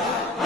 Yeah.